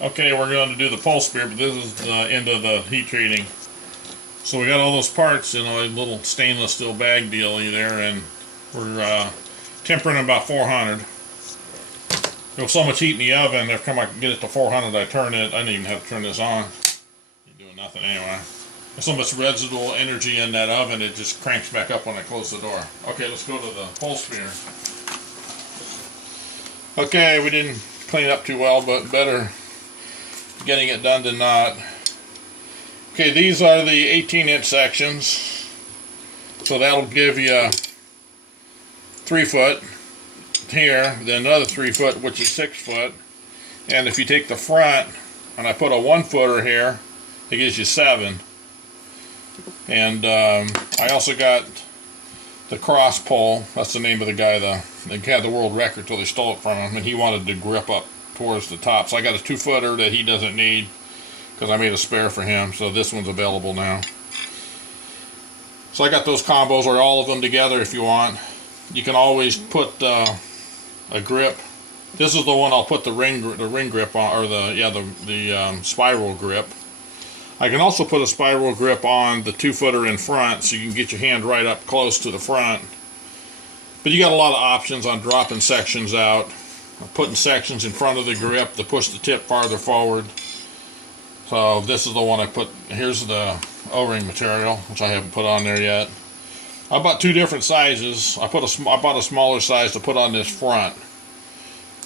Okay, we're going to do the pole spear, but this is the end of the heat treating. So we got all those parts in a little stainless steel bag dealy there, and we're tempering about 400. There was so much heat in the oven, every time I could get it to 400, I turn it. I didn't even have to turn this on. You're doing nothing anyway. There's so much residual energy in that oven, it just cranks back up when I close the door. Okay, let's go to the pole spear. Okay, we didn't clean it up too well, but better getting it done than not. Okay, these are the 18-inch sections. So that'll give you 3 foot here, then another 3 foot, which is 6 foot. And if you take the front, and I put a 1 footer here, it gives you 7. And I also got the cross pole. That's the name of the guy that had the world record till they stole it from him, and he wanted to grip up towards the top. So I got a 2 footer that he doesn't need because I made a spare for him. So this one's available now. So I got those combos, or all of them together if you want. You can always put a grip. This is the one I'll put the ring grip on, or the spiral grip. I can also put a spiral grip on the 2 footer in front, so you can get your hand right up close to the front. But you got a lot of options on dropping sections out, putting sections in front of the grip to push the tip farther forward. So this is the one I put. Here's the O-ring material, which I haven't put on there yet. I bought 2 different sizes. I bought a smaller size to put on this front,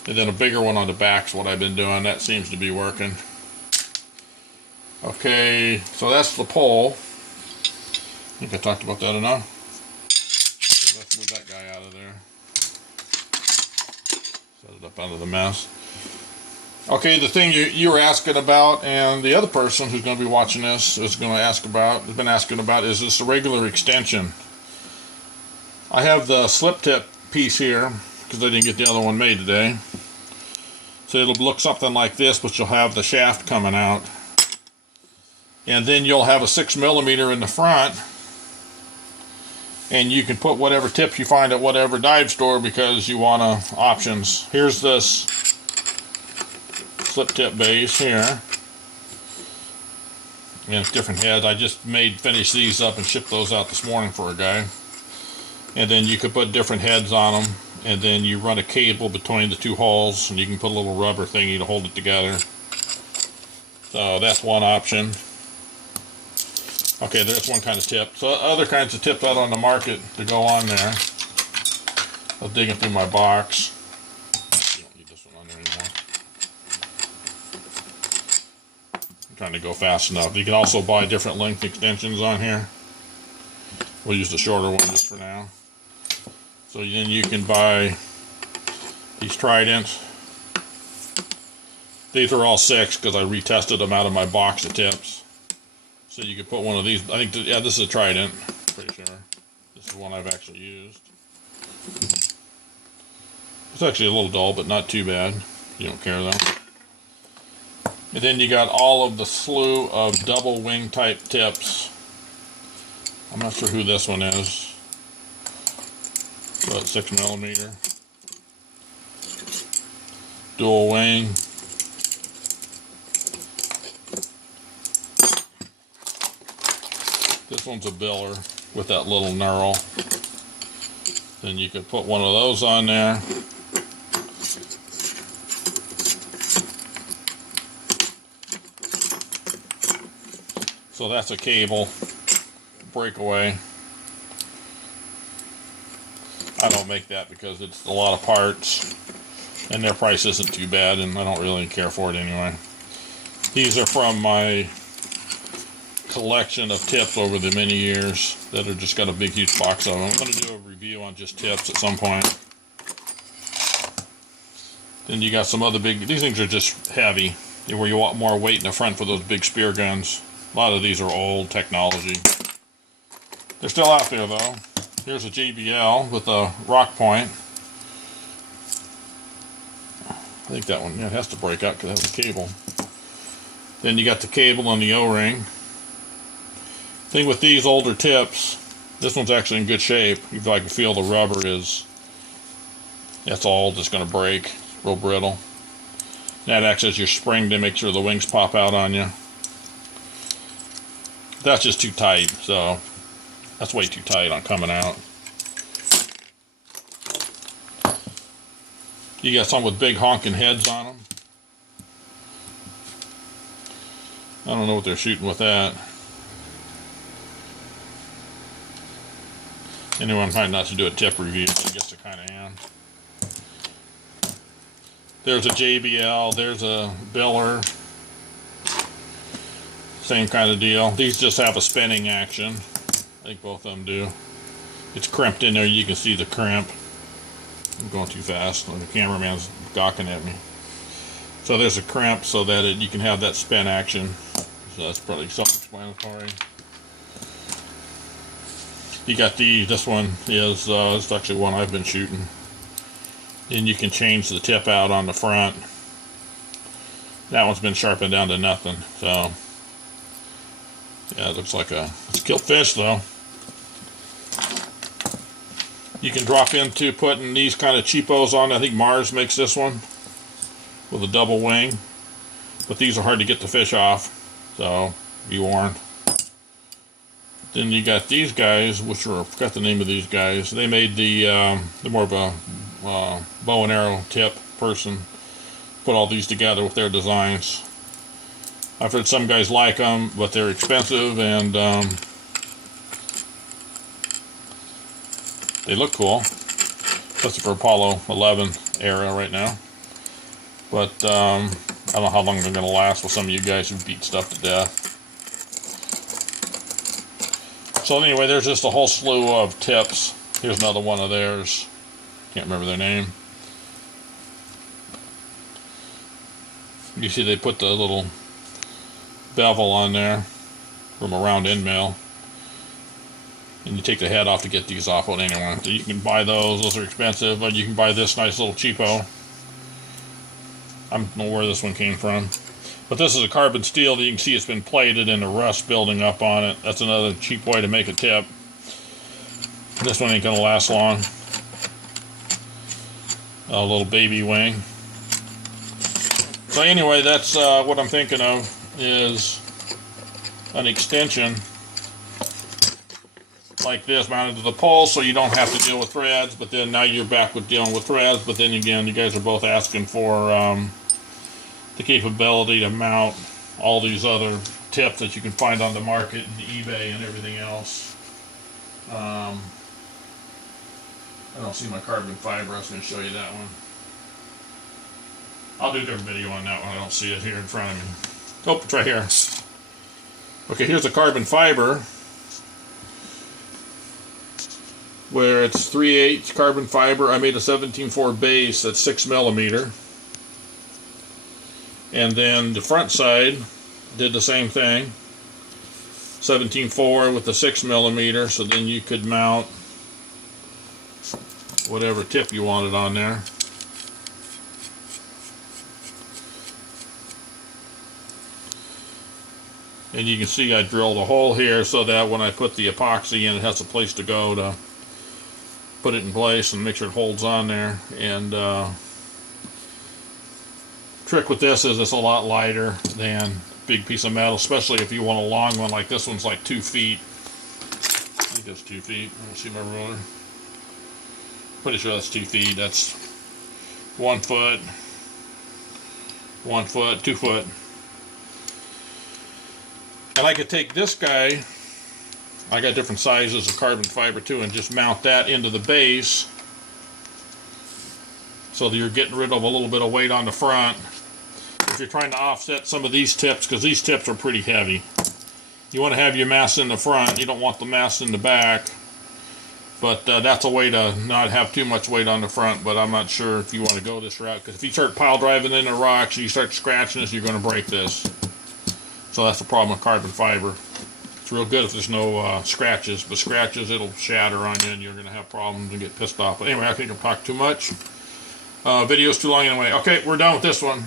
and then a bigger one on the back is what I've been doing. That seems to be working. Okay, so that's the pole. I think I talked about that enough. Let's move that guy out of there. Set it up out of the mess. Okay, the thing you were asking about, and the other person who's going to be watching this has been asking about, is this a regular extension? I have the slip tip piece here because I didn't get the other one made today. So it'll look something like this, but you'll have the shaft coming out. And then you'll have a 6mm in the front, and you can put whatever tips you find at whatever dive store because you want options. Here's this slip tip base here, and different heads. I just finished these up and shipped those out this morning for a guy. And then you could put different heads on them, and then you run a cable between the 2 holes, and you can put a little rubber thingy to hold it together. So that's one option. Okay, there's one kind of tip. So other kinds of tips out on the market to go on there. I was digging through my box. You don't need this one on there anymore. I'm trying to go fast enough. You can also buy different length extensions on here. We'll use the shorter one just for now. So then you can buy these Tridents. These are all 6 because I retested them out of my box of tips. So you could put one of these. I think, yeah, this is a Trident. Pretty sure. This is one I've actually used. It's actually a little dull, but not too bad. You don't care though. And then you got all of the slew of double wing type tips. I'm not sure who this one is. So it's 6mm. Dual wing. This one's a biller with that little knurl. Then you could put one of those on there. So that's a cable breakaway. I don't make that because it's a lot of parts and their price isn't too bad, and I don't really care for it anyway. These are from my collection of tips over the many years that are just got a big huge box of them. I'm going to do a review on just tips at some point. Then you got some other big, these things are just heavy, where you want more weight in the front for those big spear guns. A lot of these are old technology. They're still out there though. Here's a JBL with a rock point. I think that one, yeah, it has to break out because it has a cable. Then you got the cable on the O-ring. Thing with these older tips, this one's actually in good shape. You can feel the rubber is, that's all just going to break. Real brittle. That acts as your spring to make sure the wings pop out on you. That's just too tight, so that's way too tight on coming out. You got some with big honking heads on them. I don't know what they're shooting with that. Anyone might not to do a tip review, so I guess I kind of am. There's a JBL, there's a Biller. Same kind of deal. These just have a spinning action. I think both of them do. It's crimped in there, you can see the crimp. I'm going too fast. The cameraman's gawking at me. So there's a crimp so that you can have that spin action. So that's probably self-explanatory. You got this one is it's actually one I've been shooting. And you can change the tip out on the front. That one's been sharpened down to nothing. So yeah, it looks like it's a killed fish though. You can drop into putting these kind of cheapos on. I think Mars makes this one with a double wing. But these are hard to get the fish off, so be warned. Then you got these guys, which are, I forgot the name of these guys. They made they're more of a bow and arrow tip person. Put all these together with their designs. I've heard some guys like them, but they're expensive and they look cool, especially for Apollo 11 era right now. But I don't know how long they're going to last with some of you guys who beat stuff to death. So anyway, there's just a whole slew of tips. Here's another one of theirs. Can't remember their name. You see they put the little bevel on there from a round end mill. And you take the head off to get these off. Well, anyway, so you can buy those. Those are expensive, but you can buy this nice little cheapo. I don't know where this one came from. But this is a carbon steel that you can see it's been plated and the rust building up on it. That's another cheap way to make a tip. This one ain't going to last long. A little baby wing. So anyway, that's what I'm thinking of is an extension like this mounted to the pole so you don't have to deal with threads, but then now you're back with dealing with threads. But then again, you guys are both asking for the capability to mount all these other tips that you can find on the market and eBay and everything else. I don't see my carbon fiber. I was going to show you that one. I'll do a different video on that one. I don't see it here in front of me. Oh, it's right here. Okay, here's a carbon fiber where it's 3/8 carbon fiber. I made a 17.4 base that's 6 millimeter. And then the front side did the same thing. 17.4 with the 6 millimeter, so then you could mount whatever tip you wanted on there. And you can see I drilled a hole here so that when I put the epoxy in, it has a place to go to put it in place and make sure it holds on there. And trick with this is it's a lot lighter than a big piece of metal, especially if you want a long one like this one's like 2 feet. I think that's 2 feet. I don't see my ruler. Pretty sure that's 2 feet. That's 1 foot, 1 foot, 2 foot. And I could take this guy, I got different sizes of carbon fiber too, and just mount that into the base so that you're getting rid of a little bit of weight on the front. If you're trying to offset some of these tips, because these tips are pretty heavy. You want to have your mass in the front, you don't want the mass in the back. But that's a way to not have too much weight on the front, but I'm not sure if you want to go this route, because if you start pile driving in the rocks and you start scratching this, you're going to break this. So that's the problem with carbon fiber. It's real good if there's no scratches, but scratches, it'll shatter on you and you're going to have problems and get pissed off. But anyway, I think I've talked too much. Video's too long anyway. Okay, we're done with this one.